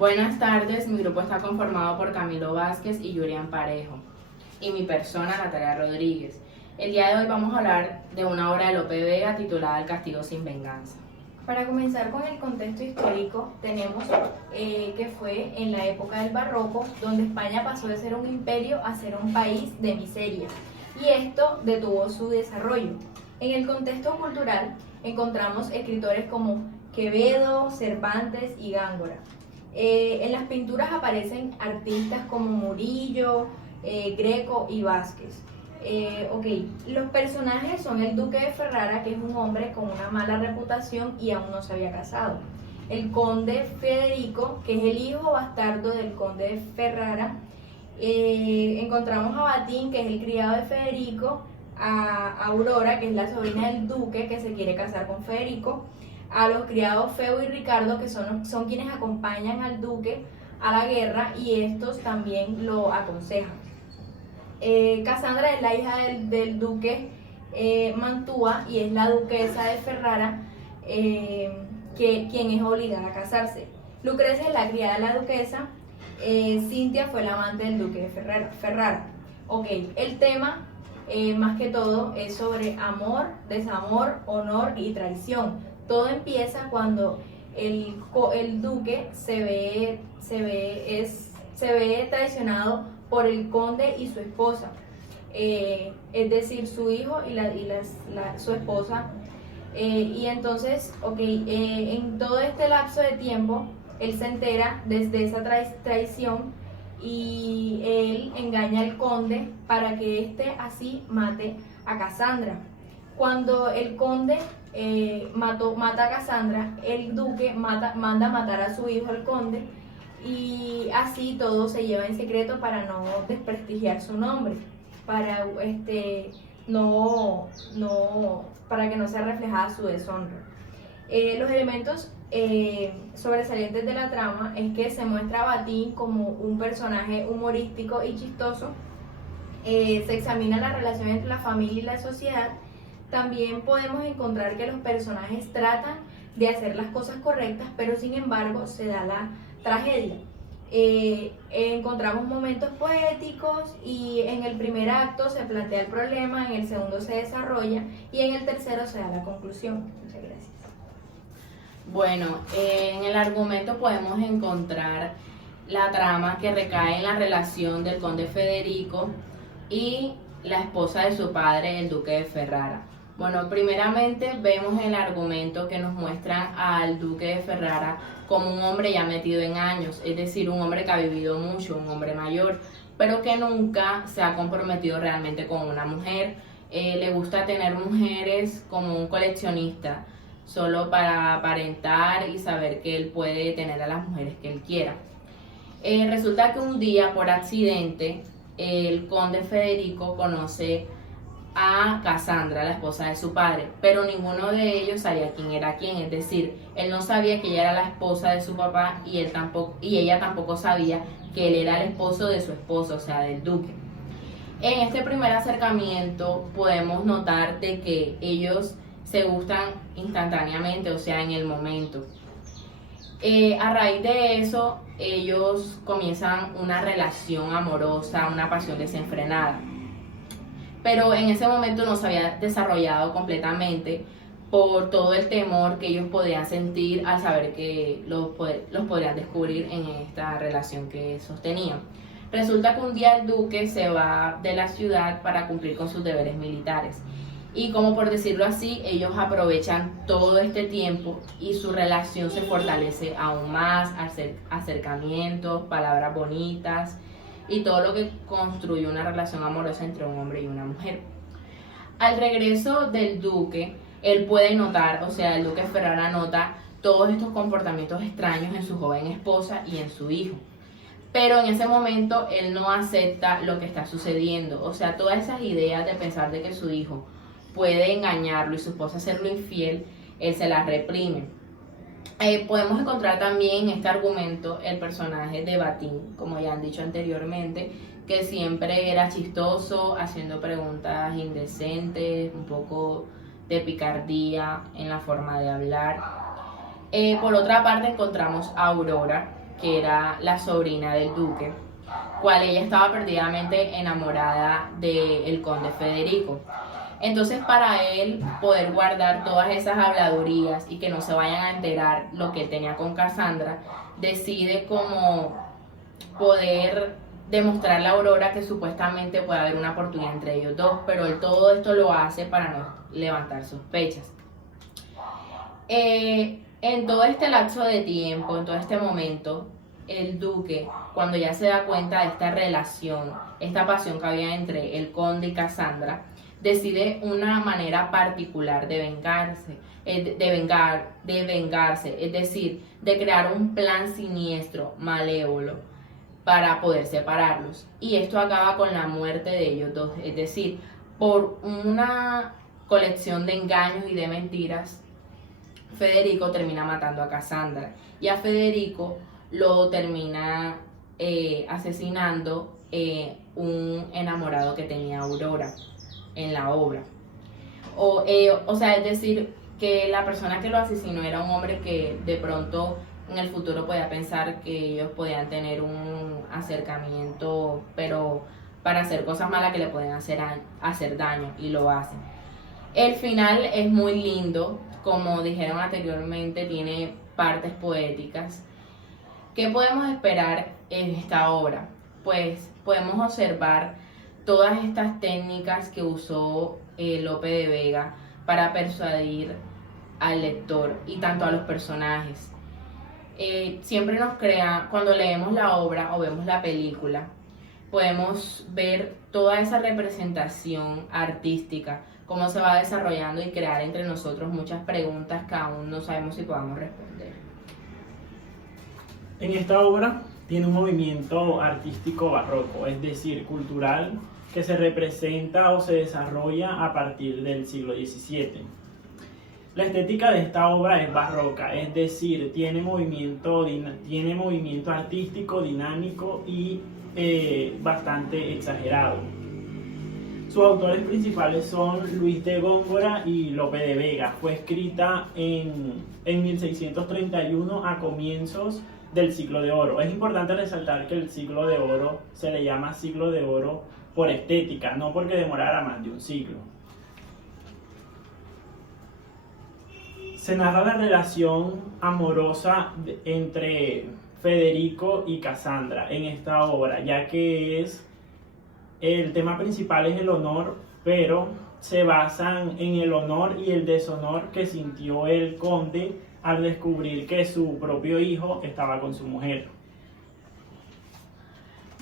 Buenas tardes, mi grupo está conformado por Camilo Vázquez y Yurian Parejo, y mi persona, Natalia Rodríguez. El día de hoy vamos a hablar de una obra de Lope Vega titulada El castigo sin venganza. Para comenzar con el contexto histórico, tenemos que fue en la época del Barroco, donde España pasó de ser un imperio a ser un país de miseria, y esto detuvo su desarrollo. En el contexto cultural, encontramos escritores como Quevedo, Cervantes y Góngora. En las pinturas aparecen artistas como Murillo, Greco y Vázquez. Los personajes son el duque de Ferrara, que es un hombre con una mala reputación y aún no se había casado. El conde Federico, que es el hijo bastardo del conde de Ferrara. Encontramos a Batín, que es el criado de Federico, a Aurora, que es la sobrina del duque, que se quiere casar con Federico, a los criados Feo y Ricardo, que son quienes acompañan al duque a la guerra y estos también lo aconsejan. Casandra es la hija del duque Mantua y es la duquesa de Ferrara, quien es obligada a casarse. Lucrecia es la criada de la duquesa. Cintia fue la amante del duque de Ferrara. El tema más que todo es sobre amor, desamor, honor y traición. Todo empieza cuando el duque se ve traicionado por el conde y su esposa, es decir, su hijo y su esposa. Y entonces, en todo este lapso de tiempo, él se entera desde esa traición y él engaña al conde para que éste así mate a Casandra. Cuando el conde mata a Casandra, el duque manda a matar a su hijo, el conde, y así todo se lleva en secreto para no desprestigiar su nombre, para para que no sea reflejada su deshonra. Los elementos sobresalientes de la trama es que se muestra a Batín como un personaje humorístico y chistoso. Se examina la relación entre la familia y la sociedad. También podemos encontrar que los personajes tratan de hacer las cosas correctas, pero sin embargo se da la tragedia. Encontramos momentos poéticos y en el primer acto se plantea el problema, en el segundo se desarrolla y en el tercero se da la conclusión. Muchas gracias. Bueno, en el argumento podemos encontrar la trama que recae en la relación del conde Federico y la esposa de su padre, el duque de Ferrara. Bueno, primeramente vemos el argumento que nos muestra al duque de Ferrara como un hombre ya metido en años, es decir, un hombre que ha vivido mucho, un hombre mayor, pero que nunca se ha comprometido realmente con una mujer. Le gusta tener mujeres como un coleccionista, solo para aparentar y saber que él puede tener a las mujeres que él quiera. Resulta que un día, por accidente, el conde Federico conoce a Casandra, la esposa de su padre, pero ninguno de ellos sabía quién era quién, es decir, él no sabía que ella era la esposa de su papá y ella tampoco sabía que él era el esposo de su esposo, o sea, del duque. En este primer acercamiento podemos notar de que ellos se gustan instantáneamente, o sea, en el momento. A raíz de eso, ellos comienzan una relación amorosa, una pasión desenfrenada. Pero en ese momento no se había desarrollado completamente por todo el temor que ellos podían sentir al saber que los podrían descubrir en esta relación que sostenían. Resulta que un día el duque se va de la ciudad para cumplir con sus deberes militares. Y como por decirlo así, ellos aprovechan todo este tiempo y su relación se fortalece aún más, acercamientos, palabras bonitas y todo lo que construye una relación amorosa entre un hombre y una mujer. Al regreso del duque, él puede notar, o sea, el duque Ferrara nota todos estos comportamientos extraños en su joven esposa y en su hijo. Pero en ese momento él no acepta lo que está sucediendo, o sea, todas esas ideas de pensar de que su hijo puede engañarlo y su esposa hacerlo infiel, él se las reprime. Podemos encontrar también en este argumento el personaje de Batín, como ya han dicho anteriormente, que siempre era chistoso, haciendo preguntas indecentes, un poco de picardía en la forma de hablar. Por otra parte encontramos a Aurora, que era la sobrina del duque, cual ella estaba perdidamente enamorada del conde Federico. Entonces, para él poder guardar todas esas habladurías y que no se vayan a enterar lo que tenía con Cassandra, decide como poder demostrarle a Aurora que supuestamente puede haber una oportunidad entre ellos dos, pero él todo esto lo hace para no levantar sospechas. En todo este lapso de tiempo, en todo este momento, el duque, cuando ya se da cuenta de esta relación, esta pasión que había entre el conde y Cassandra, decide una manera particular de vengarse, es decir, de crear un plan siniestro, malévolo, para poder separarlos. Y esto acaba con la muerte de ellos dos, es decir, por una colección de engaños y de mentiras, Federico termina matando a Cassandra y a Federico lo termina asesinando un enamorado que tenía Aurora en la obra. O sea, es decir, que la persona que lo asesinó era un hombre que de pronto en el futuro podía pensar que ellos podían tener un acercamiento, pero para hacer cosas malas que le pueden hacer daño, y lo hacen. El final es muy lindo, como dijeron anteriormente, tiene partes poéticas. ¿Qué podemos esperar en esta obra? Pues podemos observar todas estas técnicas que usó Lope de Vega para persuadir al lector y tanto a los personajes. Siempre nos crea, cuando leemos la obra o vemos la película, podemos ver toda esa representación artística, cómo se va desarrollando y crear entre nosotros muchas preguntas que aún no sabemos si podamos responder. En esta obra tiene un movimiento artístico barroco, es decir, cultural, que se representa o se desarrolla a partir del siglo XVII. La estética de esta obra es barroca, es decir, tiene movimiento artístico, dinámico y bastante exagerado. Sus autores principales son Luis de Góngora y Lope de Vega. Fue escrita en 1631 a comienzos del siglo de oro. Es importante resaltar que el siglo de oro se le llama siglo de oro por estética, no porque demorara más de un siglo. Se narra la relación amorosa entre Federico y Cassandra en esta obra, ya que el tema principal es el honor, pero se basan en el honor y el deshonor que sintió el conde al descubrir que su propio hijo estaba con su mujer.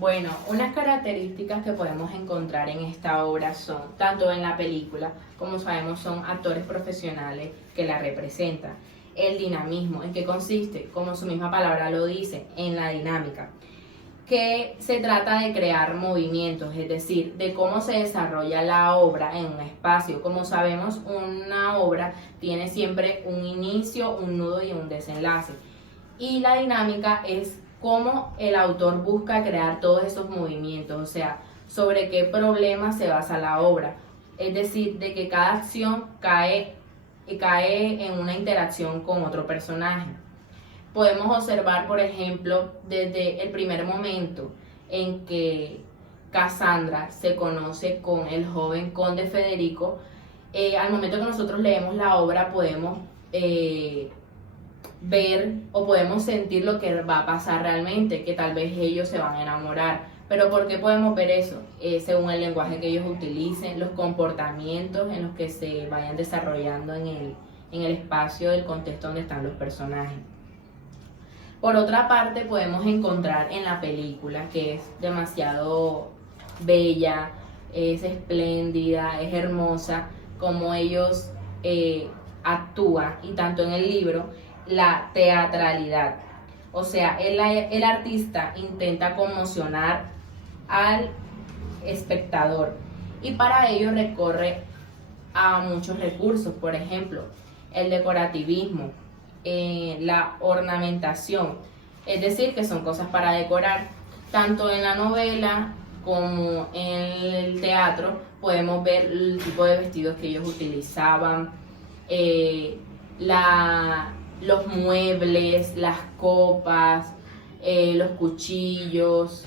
Bueno, unas características que podemos encontrar en esta obra son, tanto en la película, como sabemos, son actores profesionales que la representan. El dinamismo, ¿en qué consiste? Como su misma palabra lo dice, en la dinámica, que se trata de crear movimientos, es decir, de cómo se desarrolla la obra en un espacio. Como sabemos, una obra tiene siempre un inicio, un nudo y un desenlace. Y la dinámica es cómo el autor busca crear todos esos movimientos, o sea, sobre qué problema se basa la obra. Es decir, de que cada acción cae en una interacción con otro personaje. Podemos observar, por ejemplo, desde el primer momento en que Cassandra se conoce con el joven conde Federico, al momento que nosotros leemos la obra podemos ver o podemos sentir lo que va a pasar realmente, que tal vez ellos se van a enamorar. Pero ¿por qué podemos ver eso? Según el lenguaje que ellos utilicen, los comportamientos en los que se vayan desarrollando en el espacio del contexto donde están los personajes. Por otra parte, podemos encontrar en la película, que es demasiado bella, es espléndida, es hermosa, como ellos actúan, y tanto en el libro, la teatralidad. O sea, el artista intenta conmocionar al espectador y para ello recurre a muchos recursos, por ejemplo, el decorativismo, la ornamentación, es decir, que son cosas para decorar. Tanto en la novela como en el teatro podemos ver el tipo de vestidos que ellos utilizaban, los muebles, las copas, los cuchillos,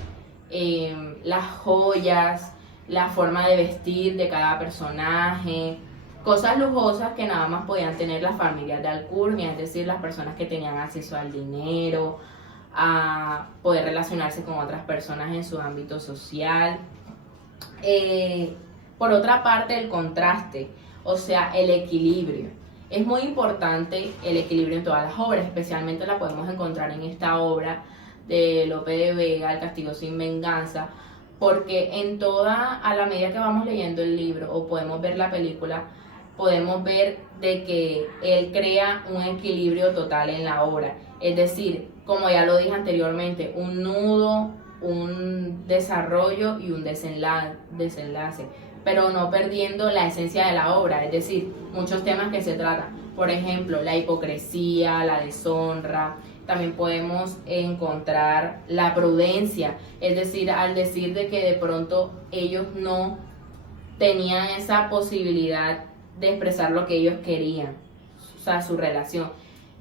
las joyas, la forma de vestir de cada personaje, cosas lujosas que nada más podían tener las familias de alcurnia, es decir, las personas que tenían acceso al dinero, a poder relacionarse con otras personas en su ámbito social. Por otra parte, el contraste, o sea, el equilibrio. Es muy importante el equilibrio en todas las obras, especialmente la podemos encontrar en esta obra de Lope de Vega, El castigo sin venganza, porque a la medida que vamos leyendo el libro o podemos ver la película, podemos ver de que él crea un equilibrio total en la obra. Es decir, como ya lo dije anteriormente, un nudo, un desarrollo y un desenlace, pero no perdiendo la esencia de la obra, es decir, muchos temas que se tratan. Por ejemplo, la hipocresía, la deshonra. También podemos encontrar la prudencia, es decir, al decir de que de pronto ellos no tenían esa posibilidad de expresar lo que ellos querían, o sea, su relación.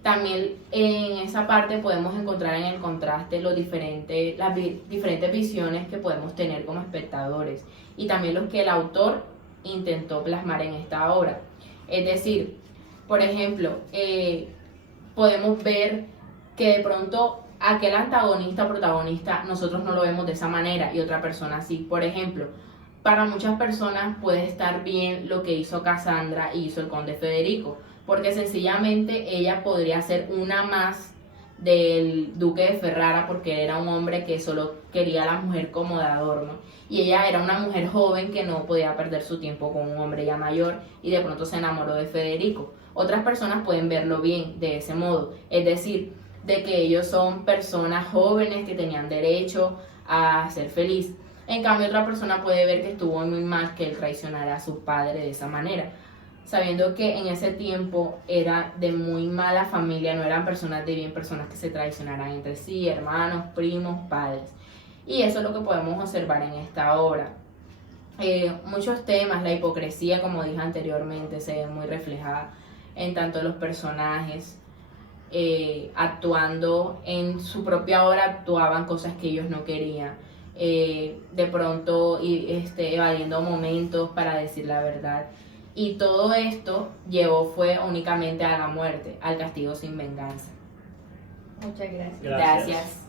También en esa parte podemos encontrar en el contraste las diferentes visiones que podemos tener como espectadores y también los que el autor intentó plasmar en esta obra. Es decir, por ejemplo, podemos ver que de pronto aquel antagonista o protagonista nosotros no lo vemos de esa manera y otra persona sí. Por ejemplo, para muchas personas puede estar bien lo que hizo Cassandra y hizo el conde Federico, porque sencillamente ella podría ser una más del duque de Ferrara, porque era un hombre que solo quería a la mujer como de adorno, y ella era una mujer joven que no podía perder su tiempo con un hombre ya mayor y de pronto se enamoró de Federico. Otras personas pueden verlo bien de ese modo, es decir, de que ellos son personas jóvenes que tenían derecho a ser feliz. En cambio, otra persona puede ver que estuvo muy mal que él traicionara a su padre de esa manera, sabiendo que en ese tiempo era de muy mala familia, no eran personas de bien, personas que se traicionaran entre sí, hermanos, primos, padres. Y eso es lo que podemos observar en esta obra. Muchos temas, la hipocresía, como dije anteriormente, se ve muy reflejada en tanto los personajes, actuando en su propia obra, actuaban cosas que ellos no querían, de pronto evadiendo momentos para decir la verdad, y todo esto fue únicamente a la muerte, al castigo sin venganza. Muchas gracias. Gracias. Gracias.